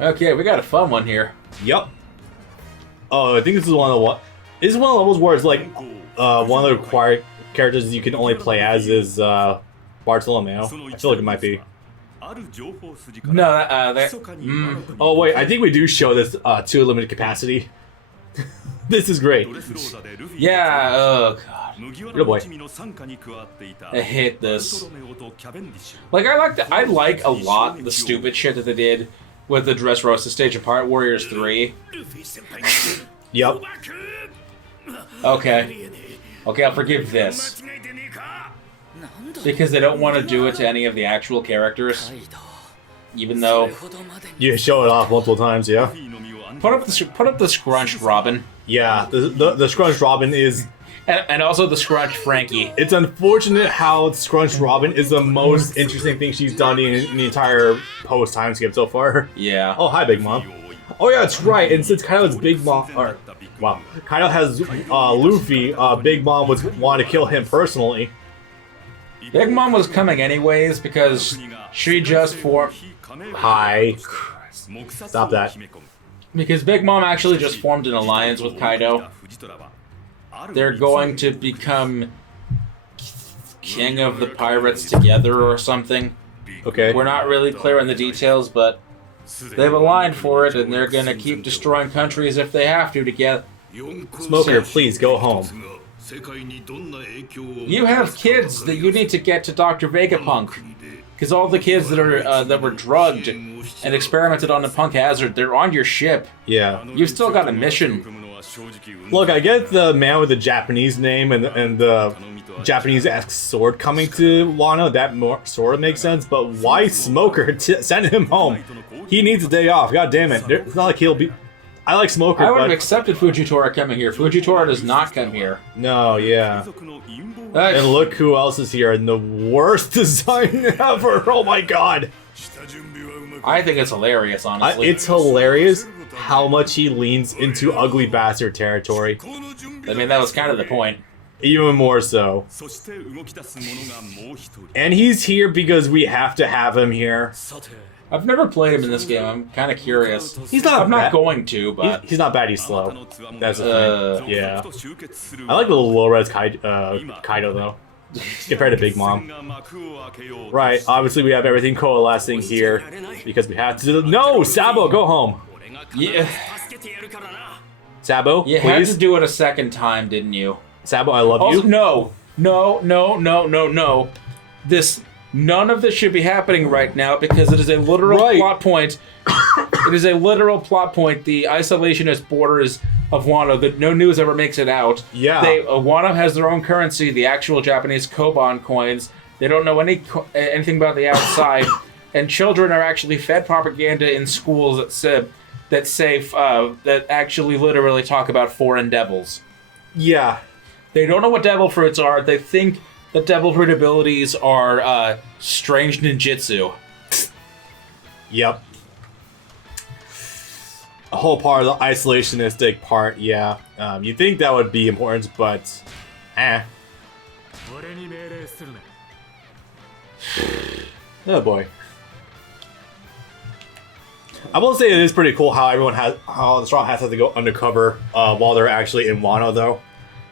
Okay, we got a fun one here. Yep. Oh, I think this is one of the This is one of the levels where it's like one of the required characters you can only play as is Bartolomeo. I feel like it might be. No, Oh wait, I think we do show this to a limited capacity. This is great. Yeah, oh god. Good boy. I hate this. Like, I like a lot the stupid shit that they did with the Dressrosa stage apart, Warriors 3. Yep. Okay. Okay, I'll forgive this. Because they don't want to do it to any of the actual characters. Even though... You show it off multiple times, yeah? Put up the Scrunched Robin. Yeah, the Scrunched Robin is... And also the Scrunched Frankie. It's unfortunate how Scrunched Robin is the most interesting thing she's done in the entire post time skip so far. Yeah. Oh, hi, Big Mom. Oh yeah, that's right, and since Kaido's Big Mom... Wow. Kaido has Luffy, Big Mom would want to kill him personally. Big Mom was coming anyways because she just formed... Hi. Stop that. Because Big Mom actually just formed an alliance with Kaido. They're going to become king of the pirates together or something. Okay. We're not really clear on the details, but they've aligned for it, and they're going to keep destroying countries if they have to together. Smoker, please go home. You have kids that you need to get to Dr. Vegapunk. Because all the kids that were drugged and experimented on the Punk Hazard, they're on your ship. Yeah. You've still got a mission. Look, I get the man with the Japanese name and the Japanese-esque sword coming to Wano. That sort of makes sense, but why Smoker? Send him home. He needs a day off. God damn it. It's not like he'll be... I like Smoker, I would have accepted Fujitora coming here. Fujitora does not come here. No, yeah. And look who else is here in the worst design ever. Oh my god. I think it's hilarious, honestly. It's hilarious how much he leans into ugly bastard territory. I mean, that was kind of the point. Even more so. And he's here because we have to have him here. I've never played him in this game. I'm kind of curious. I'm not going to, but... He's not bad, he's slow. That's the thing. Yeah. I like the little low-res Kaido, though. Compared to Big Mom. Right, obviously we have everything coalescing here. Because we have to... No! Sabo, go home! Yeah. Sabo, you please? had to do it a second time, didn't you? Sabo, I love you. No. None of this should be happening right now because it is a literal plot point. It is a literal plot point. The isolationist borders of Wano that no news ever makes it out. Yeah. Wano has their own currency, the actual Japanese Koban coins. They don't know anything about the outside, and children are actually fed propaganda in schools that actually literally talk about foreign devils. Yeah. They don't know what devil fruits are. They think that devil fruit abilities are strange ninjutsu. Yep. A whole part of the isolationistic part, yeah. You'd think that would be important, but... Oh boy. I will say it is pretty cool how the Straw Hats have to go undercover while they're actually in Wano, though.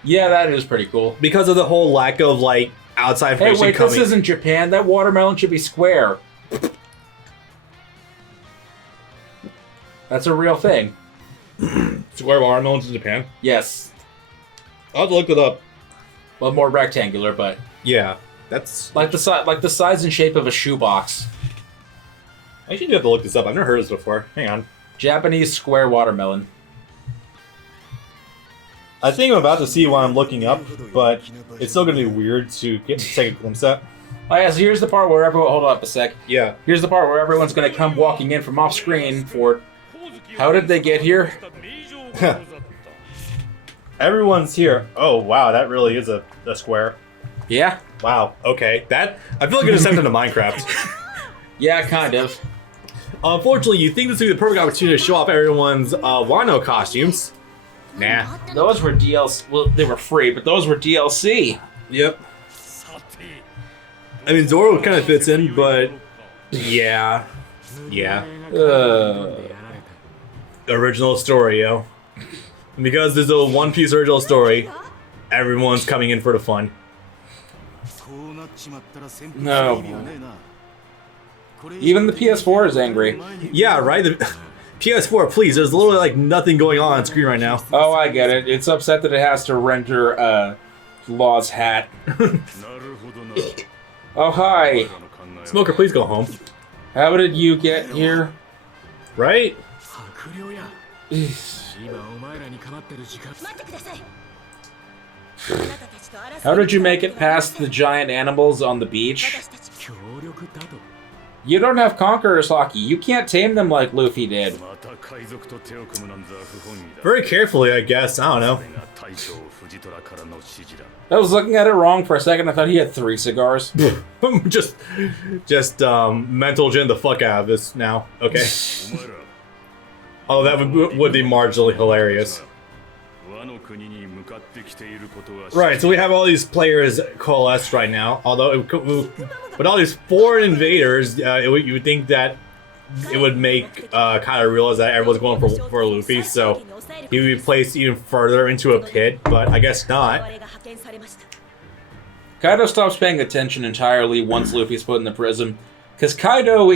Yeah, that is pretty cool. Because of the whole lack of, like, outside information coming. Hey, wait, this isn't Japan. That watermelon should be square. That's a real thing. Square watermelons in Japan? Yes. I'll have to look it up. Well, more rectangular, but... Yeah, that's... Like the size and shape of a shoebox. I should have to look this up. I've never heard of this before. Hang on. Japanese square watermelon. I think I'm about to see what I'm looking up, but it's still going to be weird to take a glimpse at. Oh yeah, so here's the part where everyone... Hold up a sec. Yeah. Here's the part where everyone's going to come walking in from off screen for... How did they get here? Everyone's here. Oh, wow, that really is a square. Yeah? Wow, okay. I feel like it is sent into Minecraft. Yeah, kind of. Unfortunately, you think this would be the perfect opportunity to show off everyone's Wano costumes. Nah. Those were DLC. Well, they were free, but those were DLC. Yep. I mean, Zoro kind of fits in, but yeah. Yeah. Uh, Original story, yo. And because there's a One Piece original story, everyone's coming in for the fun. no. Even the PS4 is angry. Yeah, right? The PS4, please, there's literally like nothing going on screen right now. Oh, I get it. It's upset that it has to render Law's hat. Oh, hi. Smoker, please go home. How did you get here? Right? How did you make it past the giant animals on the beach? You don't have conquerors, Hockey. You can't tame them like Luffy did. Very carefully, I guess. I don't know. I was looking at it wrong for a second. I thought he had 3 cigars. just mental gen the fuck out of this now. Okay. Oh, that would be marginally hilarious. Right, so we have all these players coalesced right now. Although, with all these foreign invaders, you would think that it would make kind of realize that everyone's going for Luffy, so he would be placed even further into a pit, but I guess not. Kaido stops paying attention entirely once Luffy's put in the prison, because Kaido,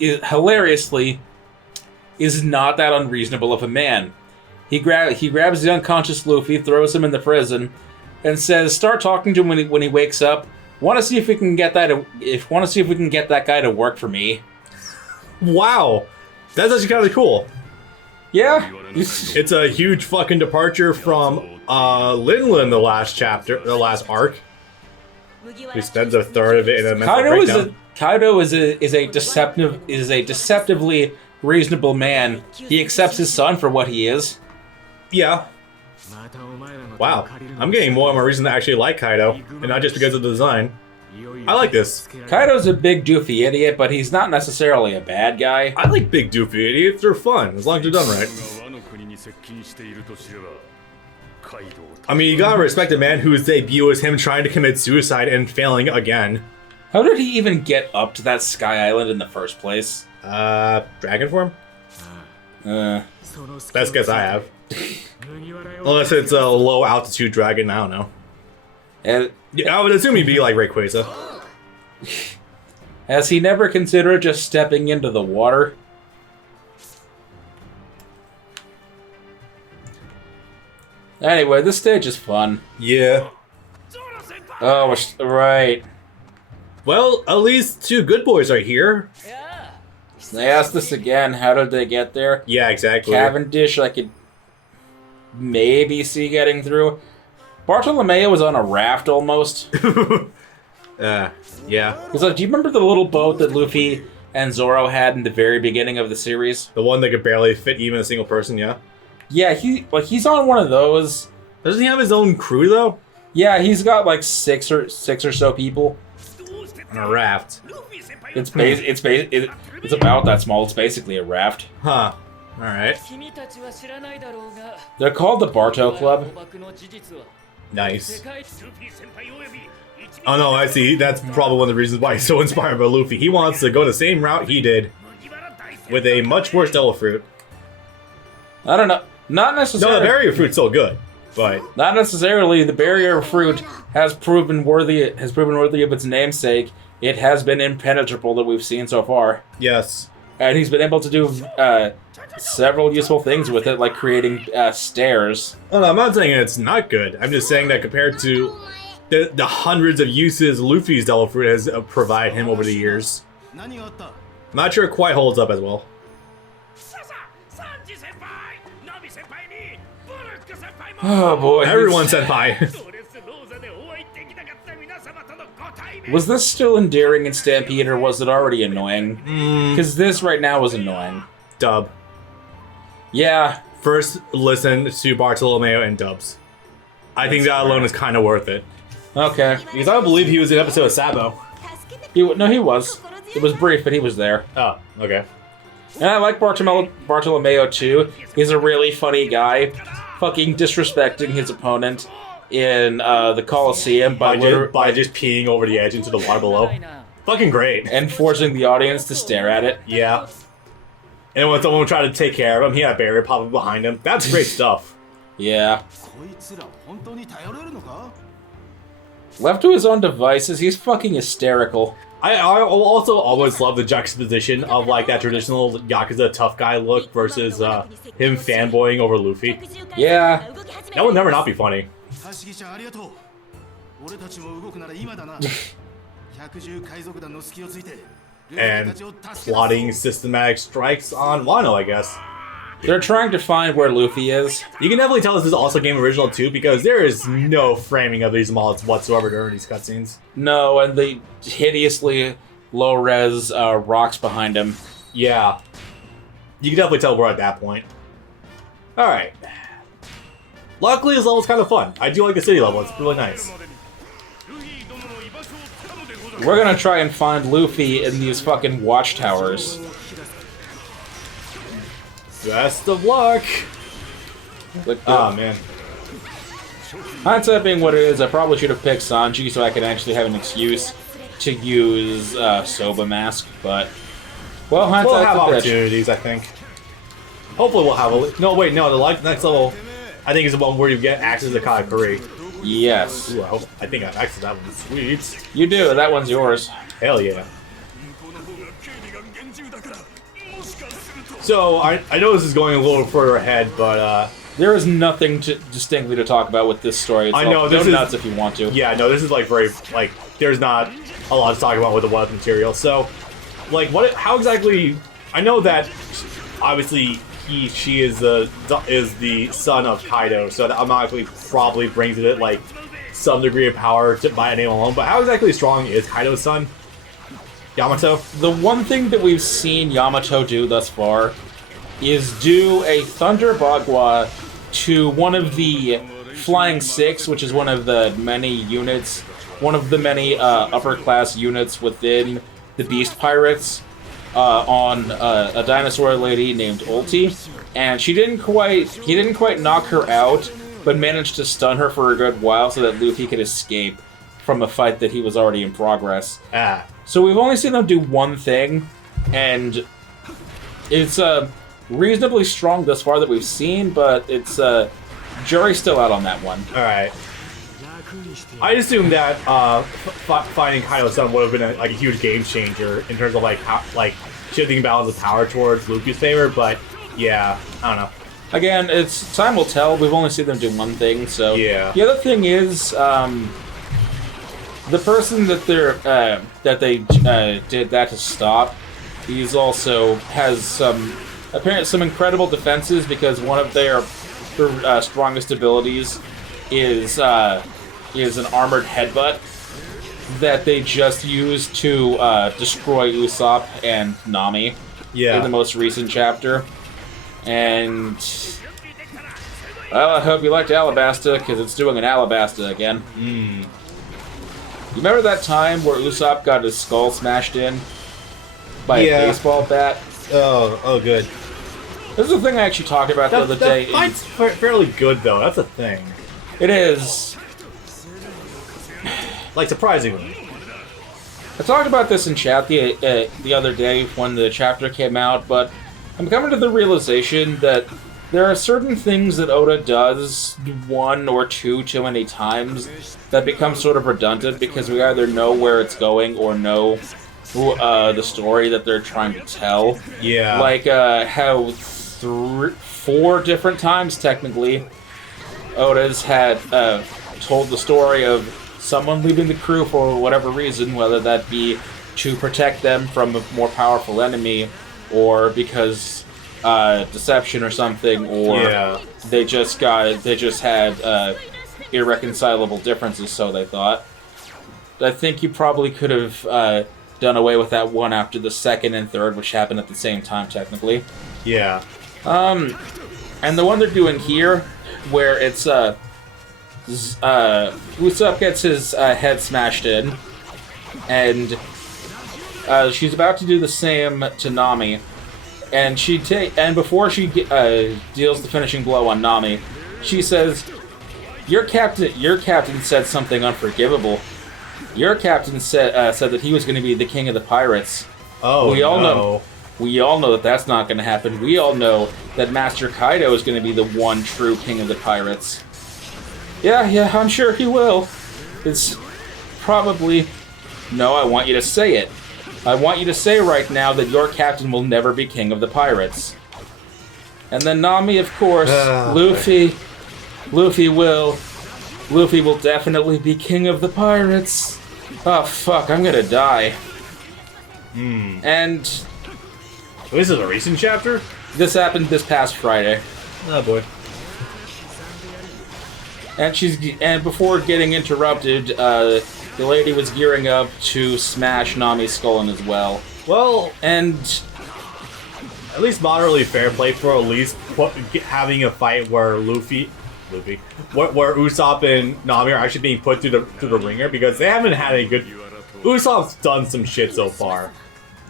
hilariously, is not that unreasonable of a man. He grabs the unconscious Luffy, throws him in the prison, and says, "Start talking to him when he wakes up. Want to see if we can get that? Want to see if we can get that guy to work for me." Wow, that's actually kind of cool. Yeah, It's a huge fucking departure from Linlin, the last chapter, the last arc. We spent a third of it in a mental breakdown. Kaido is a deceptively reasonable man. He accepts his son for what he is. Yeah. Wow, I'm getting more and more reason to actually like Kaido, and not just because of the design. I like this. Kaido's a big doofy idiot, but he's not necessarily a bad guy. I like big doofy idiots. They're fun, as long as they're done right. I mean, you gotta respect a man whose debut is him trying to commit suicide and failing again. How did he even get up to that Sky Island in the first place? Dragon form? Best guess I have. Unless it's a low altitude dragon, I don't know. Yeah, I would assume he'd be like Rayquaza. Has he never considered just stepping into the water? Anyway, this stage is fun. Yeah. Oh, right. Well, at least 2 good boys are here. They asked us again, how did they get there? Yeah, exactly. Cavendish, I could maybe see getting through. Bartolomeo was on a raft almost. Yeah. It's like, do you remember the little boat that Luffy and Zoro had in the very beginning of the series? The one that could barely fit even a single person, yeah? Yeah, he's on one of those. Doesn't he have his own crew, though? Yeah, he's got like six or so people. On a raft. It's about that small. It's basically a raft. Huh. Alright. They're called the Barto Club. Nice. Oh no, I see. That's probably one of the reasons why he's so inspired by Luffy. He wants to go the same route he did, with a much worse Devil Fruit. I don't know. Not necessarily. No, the barrier fruit's still good, but not necessarily. The barrier fruit has proven worthy of its namesake. It has been impenetrable that we've seen so far. Yes. And he's been able to do several useful things with it, like creating stairs. Oh no, I'm not saying it's not good. I'm just saying that compared to the hundreds of uses Luffy's Devil Fruit has provided him over the years, I'm not sure it quite holds up as well. Oh boy. Everyone said hi. Was this still endearing in Stampede, or was it already annoying? Because this right now was annoying. Dub. Yeah. First listen to Bartolomeo and dubs. I think that alone is kind of worth it. Okay. Because I don't believe he was in an episode of Sabo. He was. It was brief, but he was there. Oh, okay. And I like Bartolomeo too. He's a really funny guy. Fucking disrespecting his opponent in the Coliseum by just peeing over the edge into the water below. Fucking great. and forcing the audience to stare at it. Yeah. And when someone tried to take care of him, he had a barrier pop up behind him. That's great stuff. Yeah. Left to his own devices, he's fucking hysterical. I also always love the juxtaposition of like that traditional Yakuza tough guy look versus him fanboying over Luffy. Yeah. That would never not be funny. And plotting systematic strikes on Wano, I guess. They're trying to find where Luffy is. You can definitely tell this is also game original too, because there is no framing of these mods whatsoever during these cutscenes. No, and the hideously low-res rocks behind him. Yeah. You can definitely tell we're at that point. Alright. Luckily, this level's kind of fun. I do like the city level, it's really nice. We're gonna try and find Luffy in these fucking watchtowers. Best of luck! Oh man. Hindsight being what it is, I probably should have picked Sanji so I could actually have an excuse to use Soba Mask, but... Well, hindsight's We'll have a bitch. opportunities, I think. Hopefully we'll have a... No, wait, no, the next level, I think is the one where you get access to Katakuri. Yes. Ooh, I think I have access to that one. Sweet. You do, that one's yours. Hell yeah. So, I know this is going a little further ahead, but, There is nothing distinctly to talk about with this story. It's I know, all, this go is- nuts if you want to. yeah, no, this is, like, very, like, there's not a lot to talk about with the what material. So, like, how exactly... I know that, obviously, she is the son of Kaido, so that automatically probably brings it, like, some degree of power by a name alone, but how exactly strong is Kaido's son? Yamato? The one thing that we've seen Yamato do thus far is do a Thunder Bagua to one of the Flying Six, which is one of the many units, one of the many upper-class units within the Beast Pirates, on a dinosaur lady named Ulti, and he didn't quite knock her out, but managed to stun her for a good while so that Luffy could escape from a fight that he was already in progress. Ah. So we've only seen them do one thing, and it's reasonably strong thus far that we've seen, but it's jury's still out on that one. Alright. I assume that finding Kaido's son would have been a huge game changer in terms of shifting balance of power towards Luffy's favor, but yeah, I don't know. Again, it's time will tell. We've only seen them do one thing, so Yeah. The other thing is the person that they did that to stop. He's also has some incredible defenses because one of their strongest abilities is an armored headbutt that they just used to destroy Usopp and Nami in the most recent chapter. And well, I hope you liked Alabasta because it's doing an Alabasta again. You remember that time where Usopp got his skull smashed in by a baseball bat? Oh, good. This is the thing I actually talked about the other day. The fight's fairly good, though. That's a thing. It is. Like, surprisingly. I talked about this in chat the other day when the chapter came out, but I'm coming to the realization that there are certain things that Oda does one or two too many times that become sort of redundant because we either know where it's going or know the story that they're trying to tell. Yeah. Like how 4 different times, technically, Oda's had told the story of someone leaving the crew for whatever reason, whether that be to protect them from a more powerful enemy, or because deception or something, or they just had irreconcilable differences, so they thought. I think you probably could have done away with that one after the second and third, which happened at the same time, technically. Yeah. And the one they're doing here, where it's Usopp gets his head smashed in, and she's about to do the same to Nami, and before she deals the finishing blow on Nami, she says, "Your captain said something unforgivable." Your captain said that he was going to be the king of the pirates. Oh, we all no. know. We all know that that's not going to happen. We all know that Master Kaido is going to be the one true king of the pirates. Yeah, I'm sure he will. It's probably... No, I want you to say it. I want you to say right now that your captain will never be king of the pirates. And then Nami, of course, Luffy will definitely be king of the pirates. Oh, fuck, I'm gonna die. And... This is a recent chapter? This happened this past Friday. Oh, boy. And before getting interrupted, the lady was gearing up to smash Nami's skull in as well. Well, and at least moderately fair play for at least having a fight where where Usopp and Nami are actually being put through the ringer, because they haven't had a good. Usopp's done some shit so far.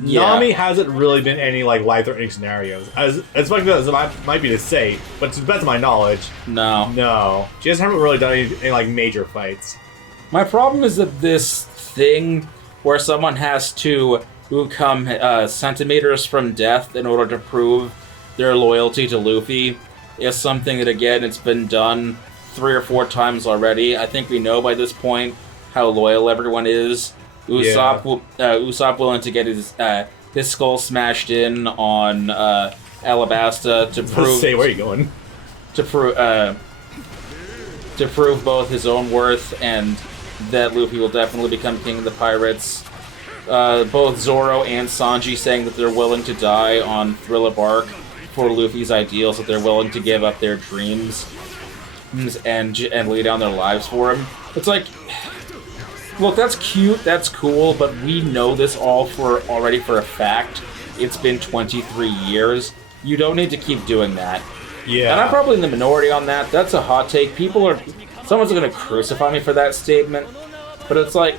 Yeah. Nami hasn't really been any like life-threatening scenarios, as much as it might be to say, but to the best of my knowledge, no, she hasn't really done any like major fights. My problem is that this thing where someone has to come centimeters from death in order to prove their loyalty to Luffy is something that, again, it's been done 3 or 4 times already. I think we know by this point how loyal everyone is. Usopp willing to get his skull smashed in on Alabasta to prove. Say where are you going? To prove both his own worth and that Luffy will definitely become king of the pirates. Both Zoro and Sanji saying that they're willing to die on Thriller Bark for Luffy's ideals, that they're willing to give up their dreams and lay down their lives for him. It's like, look, that's cute, that's cool, but we know this all already for a fact. It's been 23 years. You don't need to keep doing that. Yeah. And I'm probably in the minority on that. That's a hot take. Someone's going to crucify me for that statement. But it's like...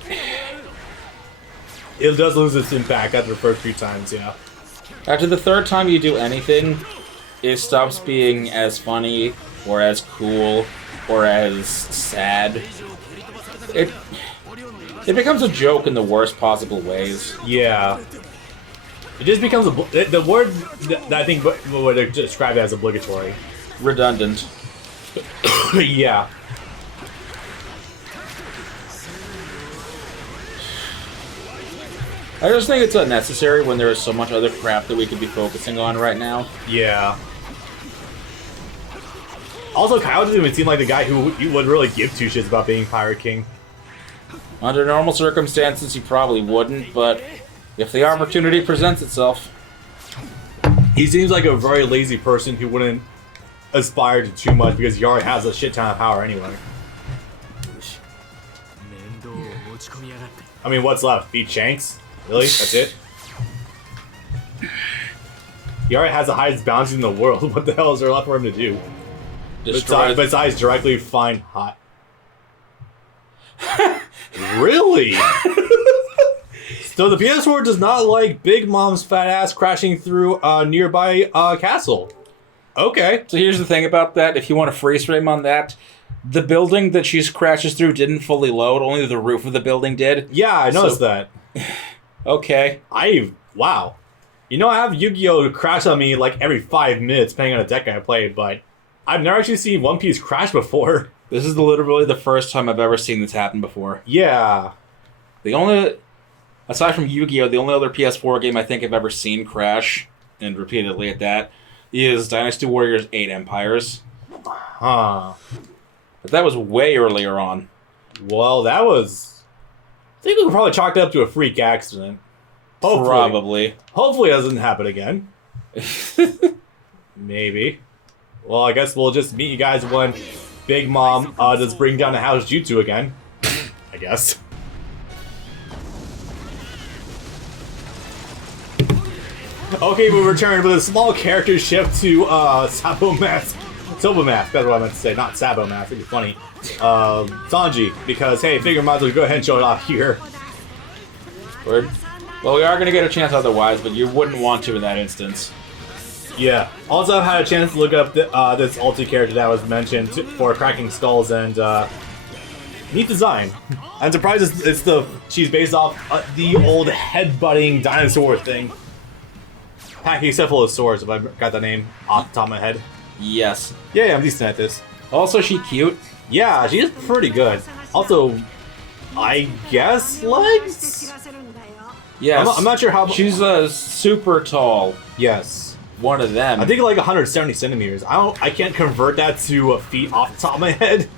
It does lose its impact after the first 3 times, yeah. After the 3rd time you do anything, it stops being as funny, or as cool, or as sad. It becomes a joke in the worst possible ways. Yeah. It just becomes the word that I think would describe it as obligatory. Redundant. Yeah. I just think it's unnecessary when there is so much other crap that we could be focusing on right now. Yeah. Also, Kyle doesn't even seem like the guy who would really give 2 shits about being Pirate King. Under normal circumstances, he probably wouldn't, but if the opportunity presents itself... He seems like a very lazy person who wouldn't aspire to too much because he already has a shit ton of power anyway. I mean, what's left? Beat Shanks? Really? That's it? He already has the highest bounty in the world. What the hell is there left for him to do? Besides directly find hot. Really? So the PS4 does not like Big Mom's fat ass crashing through a nearby castle. Okay. So here's the thing about that. If you want a freeze frame on that, the building that she crashes through didn't fully load. Only the roof of the building did. Yeah, I noticed that. Okay. Wow. You know, I have Yu-Gi-Oh! Crash on me like every 5 minutes, depending on the deck I play, but I've never actually seen One Piece crash before. This is literally the first time I've ever seen this happen before. Yeah. Aside from Yu-Gi-Oh!, the only other PS4 game I think I've ever seen crash, and repeatedly at that, is Dynasty Warriors 8 Empires. Huh. But that was way earlier on. Well, that was... I think we could probably chalk that up to a freak accident. Hopefully. Probably. Hopefully it doesn't happen again. Maybe. Well, I guess we'll just meet you guys when Big Mom does bring down the house jutsu again. I guess. Okay, we return with a small character shift to Sabo Mask. Soba Mask, that's what I meant to say, not Sabo Mask, it'd be funny. Sanji, because hey, figure might as well go ahead and show it off here. Well, we are going to get a chance otherwise, but you wouldn't want to in that instance. Yeah. Also, I've had a chance to look up this ulti character that was mentioned for cracking skulls and Neat design. I'm surprised she's based off the old headbutting dinosaur thing. Packing set full of swords, if I got that name off the top of my head. Yes. Yeah, I'm decent at this. Also, she cute. Yeah, she's pretty good. Also, I guess legs? Yes. I'm not sure how... She's super tall. Yes. One of them. I think like 170 centimeters. I can't convert that to feet off the top of my head.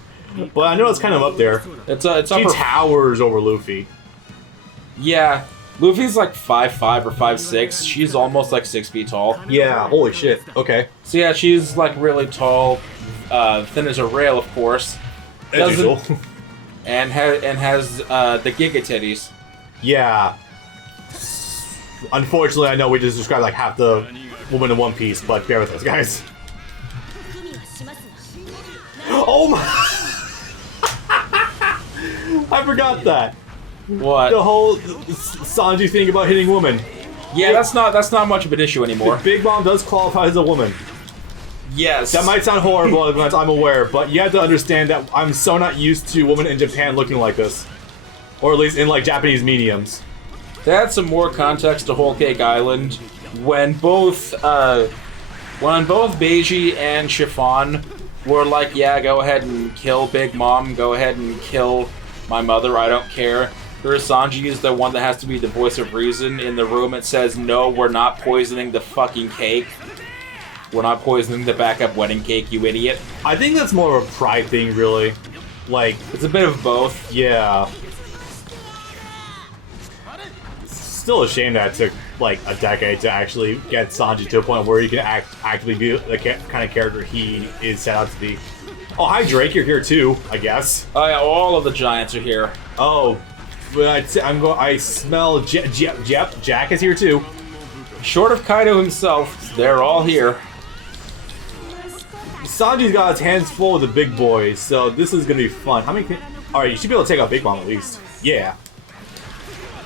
But I know it's kind of up there. It's she towers over Luffy. Yeah. Luffy's like 5'5" or 5'6". She's almost like 6 feet tall. Yeah, holy shit. Okay. So yeah, she's like really tall, thin as a rail, of course. As usual. And has the giga titties. Yeah. Unfortunately, I know we just described like half the woman in One Piece, but bear with us, guys. Oh my! I forgot that. What? The whole Sanji thing about hitting women. Yeah, that's not much of an issue anymore. Big Mom does qualify as a woman. Yes. That might sound horrible, I'm aware, but you have to understand that I'm so not used to women in Japan looking like this. Or at least in like Japanese mediums. To add some more context to Whole Cake Island, when both Beiji and Chiffon were like, yeah, go ahead and kill Big Mom, go ahead and kill my mother, I don't care. Sanji is the one that has to be the voice of reason. In the room it says, no, we're not poisoning the fucking cake. We're not poisoning the backup wedding cake, you idiot. I think that's more of a pride thing, really. Like, it's a bit of both. Yeah. Still a shame that it took, like, a decade to actually get Sanji to a point where he can actively be the kind of character he is set out to be. Oh, hi Drake, you're here too, I guess. Oh yeah, all of the giants are here. Oh, but I smell Jack is here too. Short of Kaido himself, they're all here. Sanji's got his hands full with the big boys, so this is gonna be fun. How many? All right, you should be able to take out Big Mom at least. Yeah.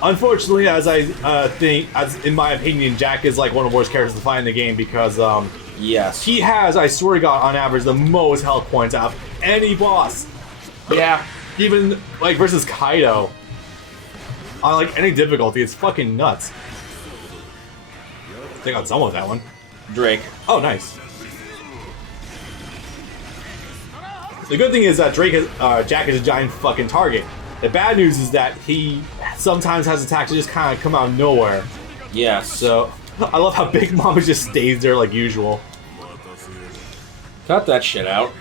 Unfortunately, as I think, in my opinion, Jack is like one of the worst characters to find in the game because yes, he has, I swear to God, on average, the most health points out of any boss. Yeah. Even like versus Kaido. On like any difficulty, it's fucking nuts. Take out someone with that one. Drake. Oh, nice. The good thing is that Jack is a giant fucking target. The bad news is that he sometimes has attacks that just kind of come out of nowhere. Yeah. So, I love how Big Mom just stays there like usual. Cut that shit out.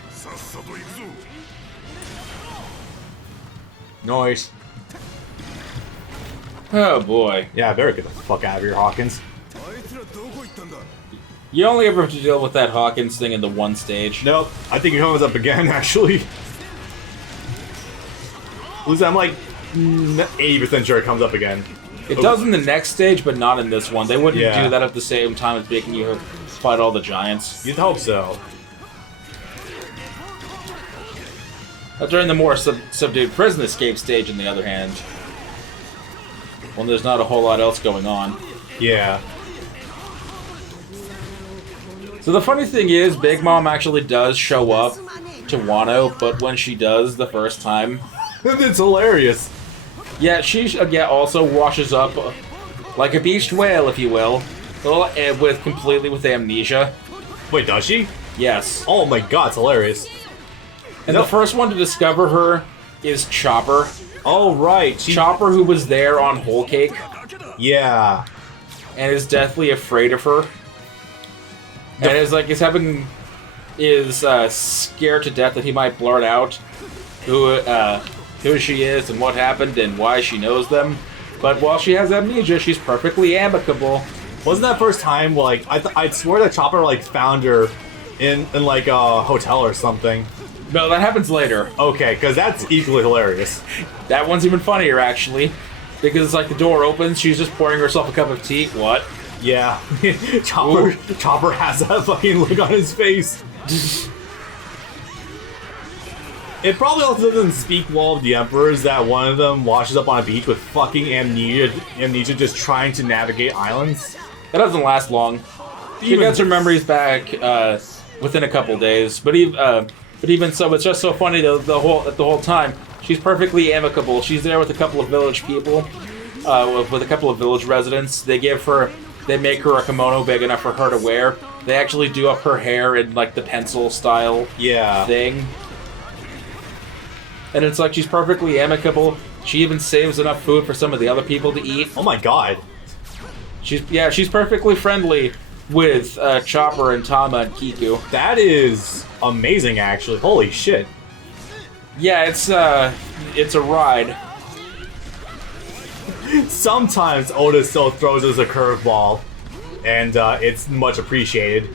Noise. Oh boy. Yeah, better get the fuck out of here, Hawkins. You only ever have to deal with that Hawkins thing in the one stage. Nope, I think it comes up again, actually. At least I'm like 80% sure it comes up again. It does in the next stage, but not in this one. They wouldn't Yeah. do that at the same time as making you fight all the giants. You'd hope so. During the more subdued prison escape stage, on the other hand, when there's not a whole lot else going on. Yeah. So the funny thing is, Big Mom actually does show up to Wano, but when she does the first time... It's hilarious. Yeah, she also washes up like a beached whale, if you will, completely with amnesia. Wait, does she? Yes. Oh my god, it's hilarious. And the first one to discover her is Chopper. Oh, right. Chopper, who was there on Whole Cake. Yeah. And is deathly afraid of her. And is scared to death that he might blurt out who she is and what happened and why she knows them. But while she has amnesia, she's perfectly amicable. Wasn't that first time, like, I'd swear that Chopper, like, found her in like, a hotel or something. No, that happens later. Okay, because that's equally hilarious. That one's even funnier, actually. Because it's like the door opens, she's just pouring herself a cup of tea. What? Yeah. Chopper has that fucking look on his face. It probably also doesn't speak well of the Emperors that one of them washes up on a beach with fucking amnesia just trying to navigate islands. That doesn't last long. She gets her memories back within a couple days. But even so, it's just so funny the whole time. She's perfectly amicable. She's there with a couple of village people, with a couple of village residents. They make her a kimono big enough for her to wear. They actually do up her hair in like the pencil style thing. And it's like she's perfectly amicable. She even saves enough food for some of the other people to eat. Oh my god. She's perfectly friendly with Chopper and Tama and Kiku. That is amazing, actually. Holy shit. Yeah, it's a ride. Sometimes Oda still throws us a curveball, and it's much appreciated.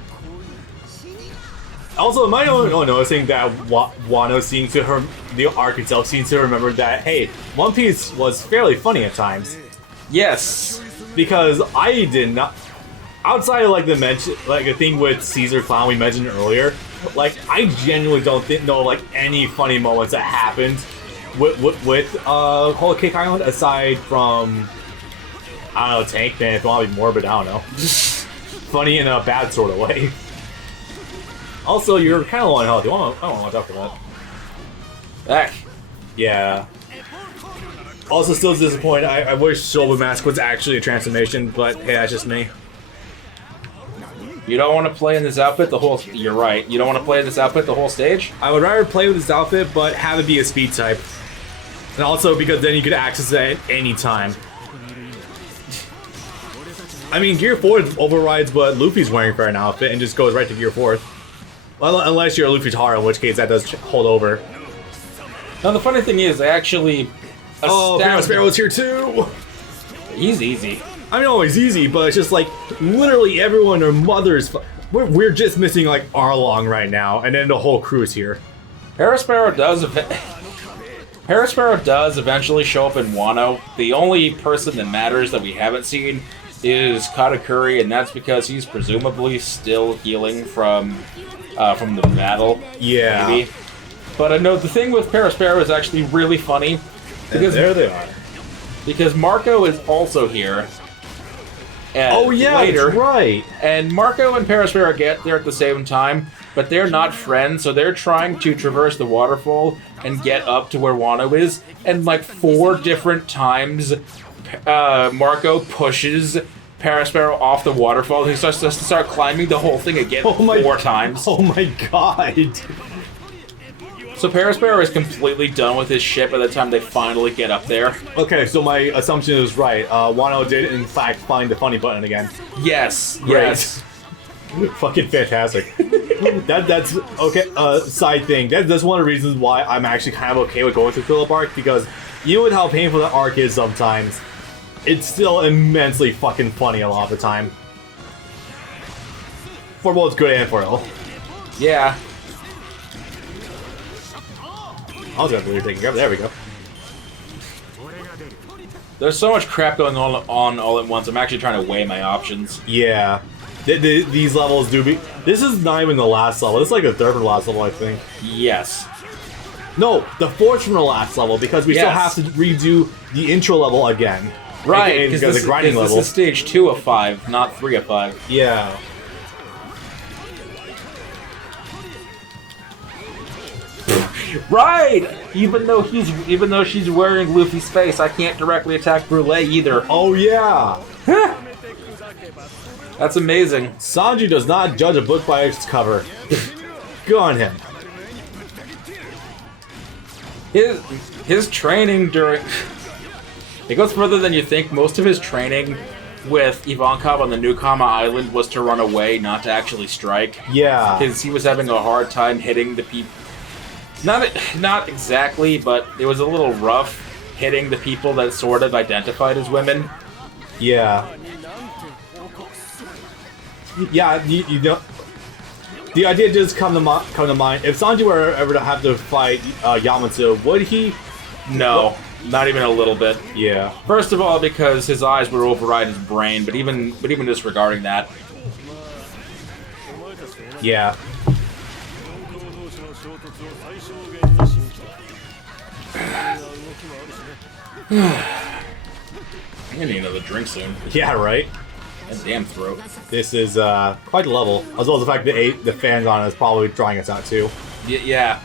Also, am I noticing that Wano seems to the arc itself seems to remember that, hey, One Piece was fairly funny at times. Yes. Because I did not, outside of like the thing with Caesar Clown we mentioned earlier, like I genuinely don't know like any funny moments that happened with Whole Cake Island aside from, I don't know, Tank Man, if you want to be morbid, I don't know. Funny in a bad sort of way. Also, you're kind of low on health. I don't want to talk about that. Heck. Yeah. Also, still disappointed. I wish Soba Mask was actually a transformation, but hey, that's just me. You don't want to play in this outfit the whole... You're right. You don't want to play in this outfit the whole stage? I would rather play with this outfit, but have it be a speed type. And also because then you could access it at any time. I mean, Gear 4 overrides what Luffy's wearing for an outfit and just goes right to Gear 4. Well, unless you're Luffy Taro, in which case that does hold over. Now, the funny thing is, I actually... Oh, Sparrow's here too! He's easy. I know he's easy, but it's just like, literally everyone, their mothers... We're just missing like Arlong right now, and then the whole crew is here. Sparrow does eventually show up in Wano. The only person that matters that we haven't seen is Katakuri, and that's because he's presumably still healing from the battle. Yeah. Maybe. But I know the thing with Sparrow is actually really funny. Because, and there they are. Because Marco is also here. Oh yeah, later, that's right. And Marco and Sparrow get there at the same time, but they're not friends, so they're trying to traverse the waterfall and get up to where Wano is. And like 4 different times, Marco pushes Sparrow off the waterfall. He starts to start climbing the whole thing again 4 times. Oh my god. So Sparrow is completely done with his ship by the time they finally get up there. Okay, so my assumption is right. Wano did in fact find the funny button again. Yes, Great. yes. Fucking fantastic. That's okay. Side thing. That's one of the reasons why I'm actually kind of okay with going through Phillip arc, because even with how painful that arc is sometimes, it's still immensely fucking funny a lot of the time. For both good and for ill. Yeah. I was gonna believe taking cover. There we go. There's so much crap going on all at once. I'm actually trying to weigh my options. Yeah. These levels do be... This is not even the last level. This is like the 3rd from the last level, I think. Yes. No, the 4th from the last level, because we still have to redo the intro level again. Right, because the grinding level. This is stage 2 of 5, not 3 of 5. Yeah. Right! Even though she's wearing Luffy's face, I can't directly attack Brule either. Oh yeah! That's amazing. Sanji does not judge a book by its cover. Good on him. His training during... It goes further than you think. Most of his training with Ivankov on the New Kama Island was to run away, not to actually strike. Yeah. Because he was having a hard time hitting the people... Not exactly, but it was a little rough hitting the people that sort of identified as women. Yeah. Yeah, you know, the idea does come to mind. If Sanji were ever to have to fight Yamato, would he? No, not even a little bit. Yeah. First of all, because his eyes would override his brain, but even disregarding that. Yeah. I'm gonna need another drink soon. Yeah, right? That damn throat. This is quite a level, as well as the fact that the fans on it is probably drawing us out too. Yeah.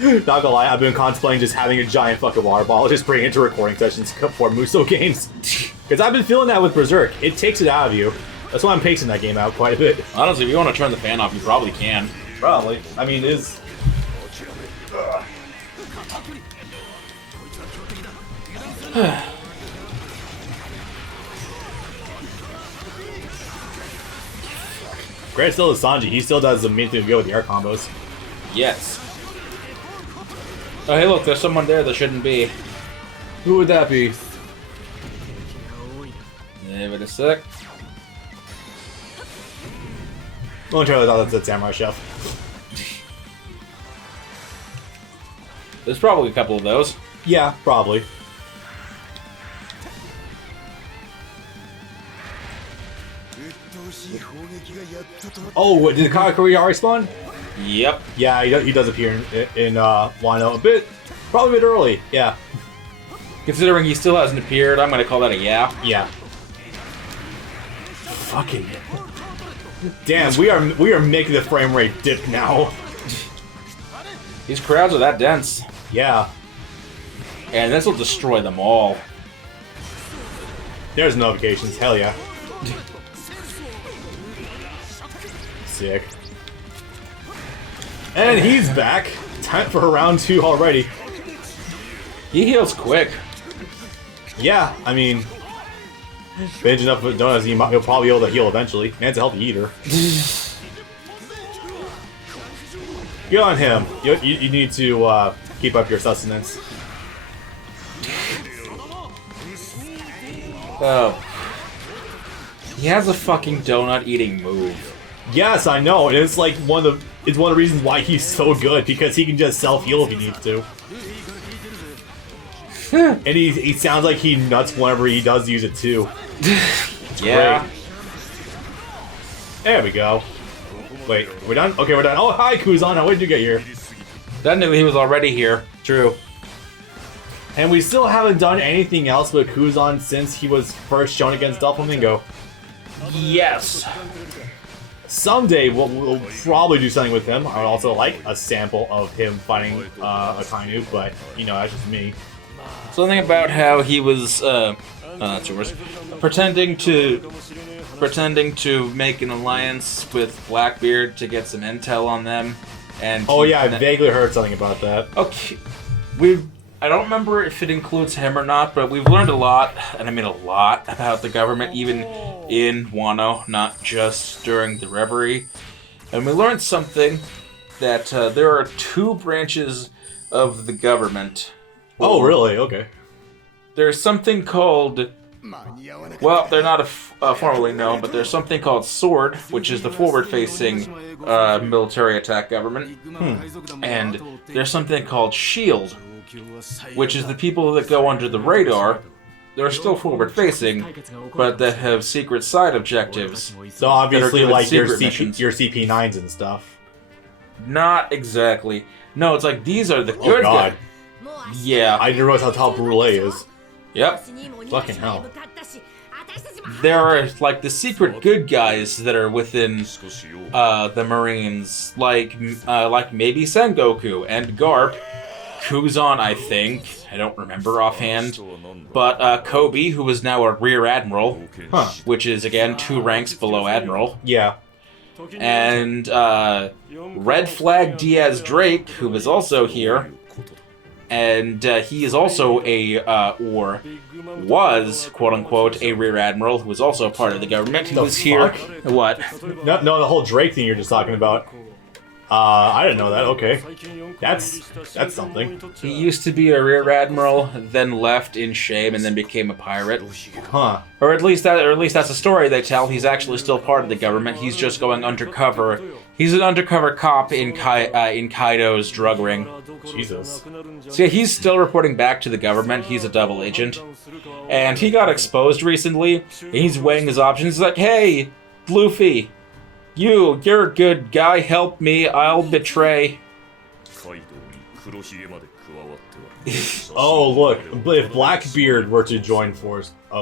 Not gonna lie, I've been contemplating just having a giant fucking water bottle, just bring it to recording sessions for Muso games. Because I've been feeling that with Berserk. It takes it out of you. That's why I'm pacing that game out quite a bit. Honestly, if you want to turn the fan off, you probably can. Probably. I mean, it is... Great still is Sanji. He still does the mean thing to go with the air combos. Yes. Oh, hey, look, there's someone there that shouldn't be. Who would that be? Give it a sec. Only try thought that's a samurai chef. There's probably a couple of those. Yeah, probably. Oh, what, did Katakuri already spawn? Yep. Yeah, he does appear in Wano a bit, probably a bit early. Yeah. Considering he still hasn't appeared, I'm gonna call that a yeah. Yeah. Fucking. Damn, we are making the frame rate dip now. These crowds are that dense. Yeah. And this will destroy them all. There's notifications. Hell yeah. Sick. And he's back. Time for round 2 already. He heals quick. Yeah, I mean, binge enough with donuts, he'll probably be able to heal eventually. Man's a healthy eater. Good on him. You need to keep up your sustenance. Oh. He has a fucking donut eating move. Yes, I know. And it's like one of the reasons why he's so good, because he can just self-heal if he needs to. And he sounds like he nuts whenever he does use it too. Yeah. Great. There we go. Wait, we're done? Okay, we're done. Oh, hi, Kuzan. How did you get here? That knew he was already here. True. And we still haven't done anything else with Kuzan since he was first shown against Doflamingo. Yes. Someday we'll probably do something with him. I would also like a sample of him fighting Akainu, but you know, that's just me. Something about how he was, that's yours, pretending to make an alliance with Blackbeard to get some intel on them, and oh yeah, I vaguely heard something about that. Okay, I don't remember if it includes him or not, but we've learned a lot, and I mean a lot, about the government, even in Wano, not just during the Reverie. And we learned something that there are 2 branches of the government. Oh, really? Okay. There's something called, well, they're not formally known, but there's something called SWORD, which is the forward-facing military attack government. And there's something called SHIELD, which is the people that go under the radar. They're still forward-facing, but that have secret side objectives. So obviously, like your missions. your CP9s and stuff. Not exactly. No, it's like these are the good God. guys. Yeah. I didn't realize how tall Brule is. Yep. Fucking hell. There are like the secret good guys that are within the Marines, like maybe Sengoku and Garp, Kuzan, I think. I don't remember offhand. But Kobe, who is now a Rear Admiral, which is again 2 ranks below Admiral. Yeah. And Red Flag Diaz Drake, who is also here. And he is also was, quote-unquote, a Rear Admiral who was also a part of the government. He was here... What? No, the whole Drake thing you're just talking about. I didn't know that. Okay. That's something. He used to be a Rear Admiral, then left in shame, and then became a pirate. Huh. Or at least that's a story they tell. He's actually still part of the government. He's just going undercover. He's an undercover cop in Kaido's drug ring. Jesus. So yeah, he's still reporting back to the government. He's a double agent. And he got exposed recently. And he's weighing his options. He's like, hey, Luffy, you're a good guy. Help me. I'll betray. Oh, look. If Blackbeard were to join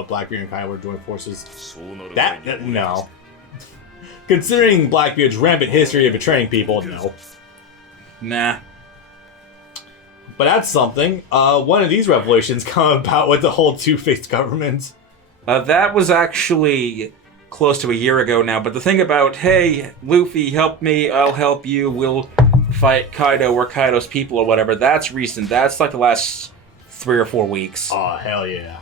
Blackbeard and Kaido were to join forces, no. Considering Blackbeard's rampant history of betraying people, no. Nah. But that's something. One of these revelations come about with the whole two-faced government. That was actually close to a year ago now, but the thing about, hey, Luffy, help me, I'll help you, we'll fight Kaido or Kaido's people or whatever, that's recent. That's like the last 3 or 4 weeks. Oh, hell yeah.